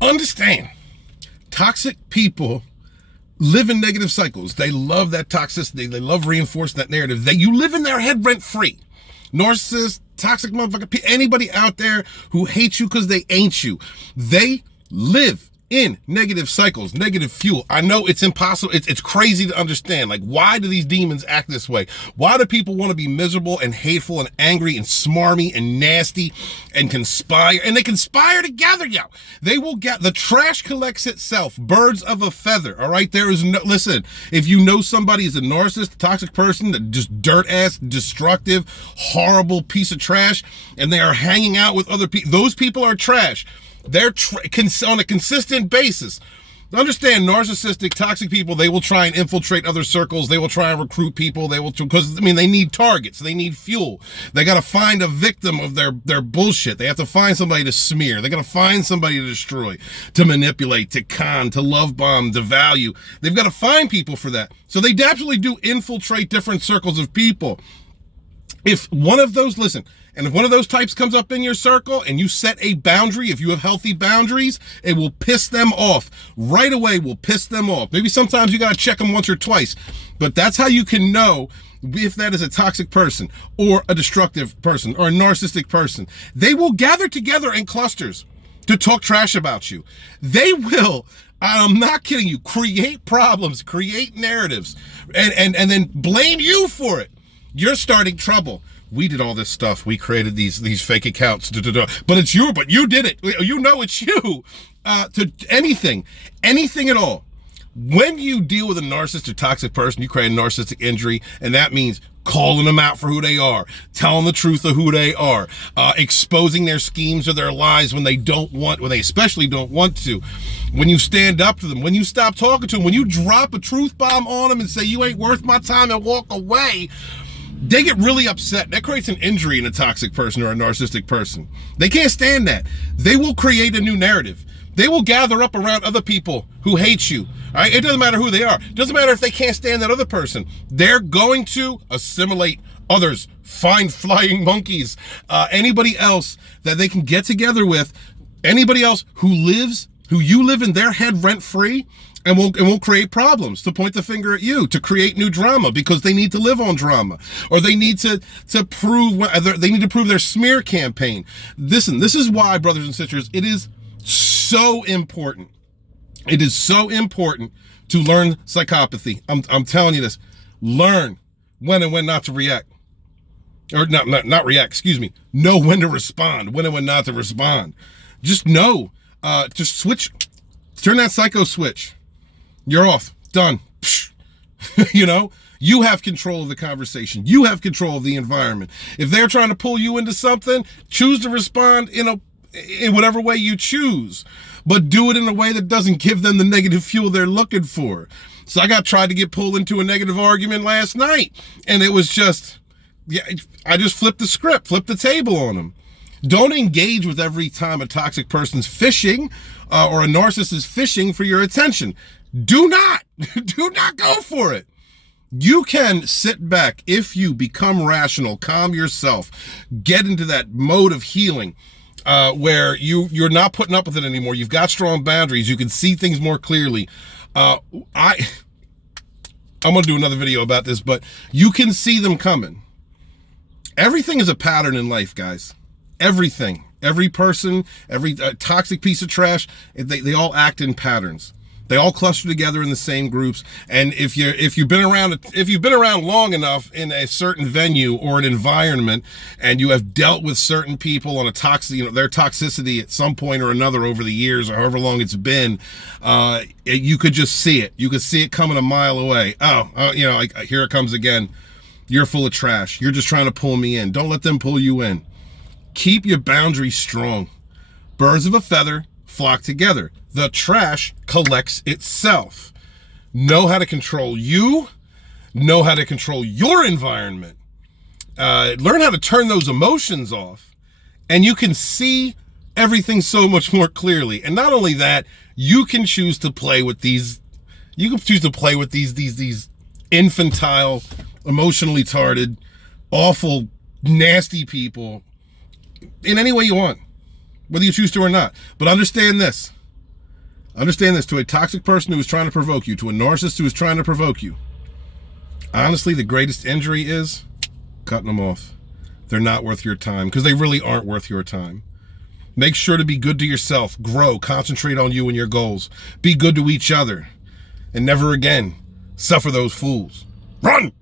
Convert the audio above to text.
Understand, toxic people live in negative cycles. They love that toxicity. They love reinforcing that narrative. You live in their head rent free. Narcissists, toxic motherfucker, anybody out there who hates you because they ain't you. They live in negative cycles, negative fuel. I know it's impossible. It's crazy to understand. Like, why do these demons act this way? Why do people want to be miserable and hateful and angry and smarmy and nasty and conspire? And they conspire together, yo. They will get, the trash collects itself. Birds of a feather, all right? There is no, listen, if you know somebody is a narcissist, a toxic person, that just dirt-ass, destructive, horrible piece of trash, and they are hanging out with other people, those people are trash. They're on a consistent basis. Understand, narcissistic, toxic people, they will try and infiltrate other circles. They will try and recruit people. They will, because, I mean, they need targets. They need fuel. They got to find a victim of their bullshit. They have to find somebody to smear. They got to find somebody to destroy, to manipulate, to con, to love bomb, to value. They've got to find people for that. So they absolutely do infiltrate different circles of people. If one of those, listen, and if one of those types comes up in your circle and you set a boundary, if you have healthy boundaries, it will piss them off. Right away will piss them off. Maybe sometimes you got to check them once or twice, but that's how you can know if that is a toxic person or a destructive person or a narcissistic person. They will gather together in clusters to talk trash about you. They will, I'm not kidding you, create problems, create narratives, and then blame you for it. You're starting trouble. We did all this stuff. We created these fake accounts. But it's you. But you did it. You know it's you. To anything at all. When you deal with a narcissist or toxic person, you create a narcissistic injury, and that means calling them out for who they are, telling the truth of who they are, exposing their schemes or their lies when they especially don't want to. When you stand up to them, when you stop talking to them, when you drop a truth bomb on them and say, you ain't worth my time, and walk away, they get really upset. That creates an injury in a toxic person or a narcissistic person. They can't stand that. They will create a new narrative. They will gather up around other people who hate you. All right? It doesn't matter who they are. It doesn't matter if they can't stand that other person. They're going to assimilate others, find flying monkeys, anybody else that they can get together with, anybody else who you live in their head rent-free, and will create problems to point the finger at you, to create new drama because they need to live on drama, or they need to prove their smear campaign. Listen, this is why, brothers and sisters, it is so important. It is so important to learn psychopathy. I'm telling you this. Learn when and when not to react. Or not react, excuse me. Know when to respond, when and when not to respond. Just know. Just switch. Turn that psycho switch. You're off. Done. You know, you have control of the conversation. You have control of the environment. If they're trying to pull you into something, choose to respond in whatever way you choose, but do it in a way that doesn't give them the negative fuel they're looking for. So I tried to get pulled into a negative argument last night, and it was just, I just flipped the script, flipped the table on them. Don't engage with every time a toxic person's fishing or a narcissist is fishing for your attention. Do not go for it. You can sit back if you become rational, calm yourself, get into that mode of healing where you're not putting up with it anymore. You've got strong boundaries. You can see things more clearly. I'm going to do another video about this, but you can see them coming. Everything is a pattern in life, guys. Everything. Every person, every toxic piece of trash, they all act in patterns. They all cluster together in the same groups. And if you've been around long enough in a certain venue or an environment, and you have dealt with certain people on a their toxicity at some point or another over the years or however long it's been, you could just see it. You could see it coming a mile away. Here it comes again. You're full of trash. You're just trying to pull me in. Don't let them pull you in. Keep your boundaries strong. Birds of a feather flock together. The trash collects itself. Know how to control you. Know how to control your environment. Learn how to turn those emotions off. And you can see everything so much more clearly. And not only that, you can choose to play with these. You can choose to play with these infantile, emotionally retarded, awful, nasty people in any way you want, whether you choose to or not. But understand this. Understand this, to a toxic person who is trying to provoke you, to a narcissist who is trying to provoke you, honestly, the greatest injury is cutting them off. They're not worth your time, because they really aren't worth your time. Make sure to be good to yourself, grow, concentrate on you and your goals. Be good to each other, and never again suffer those fools. Run!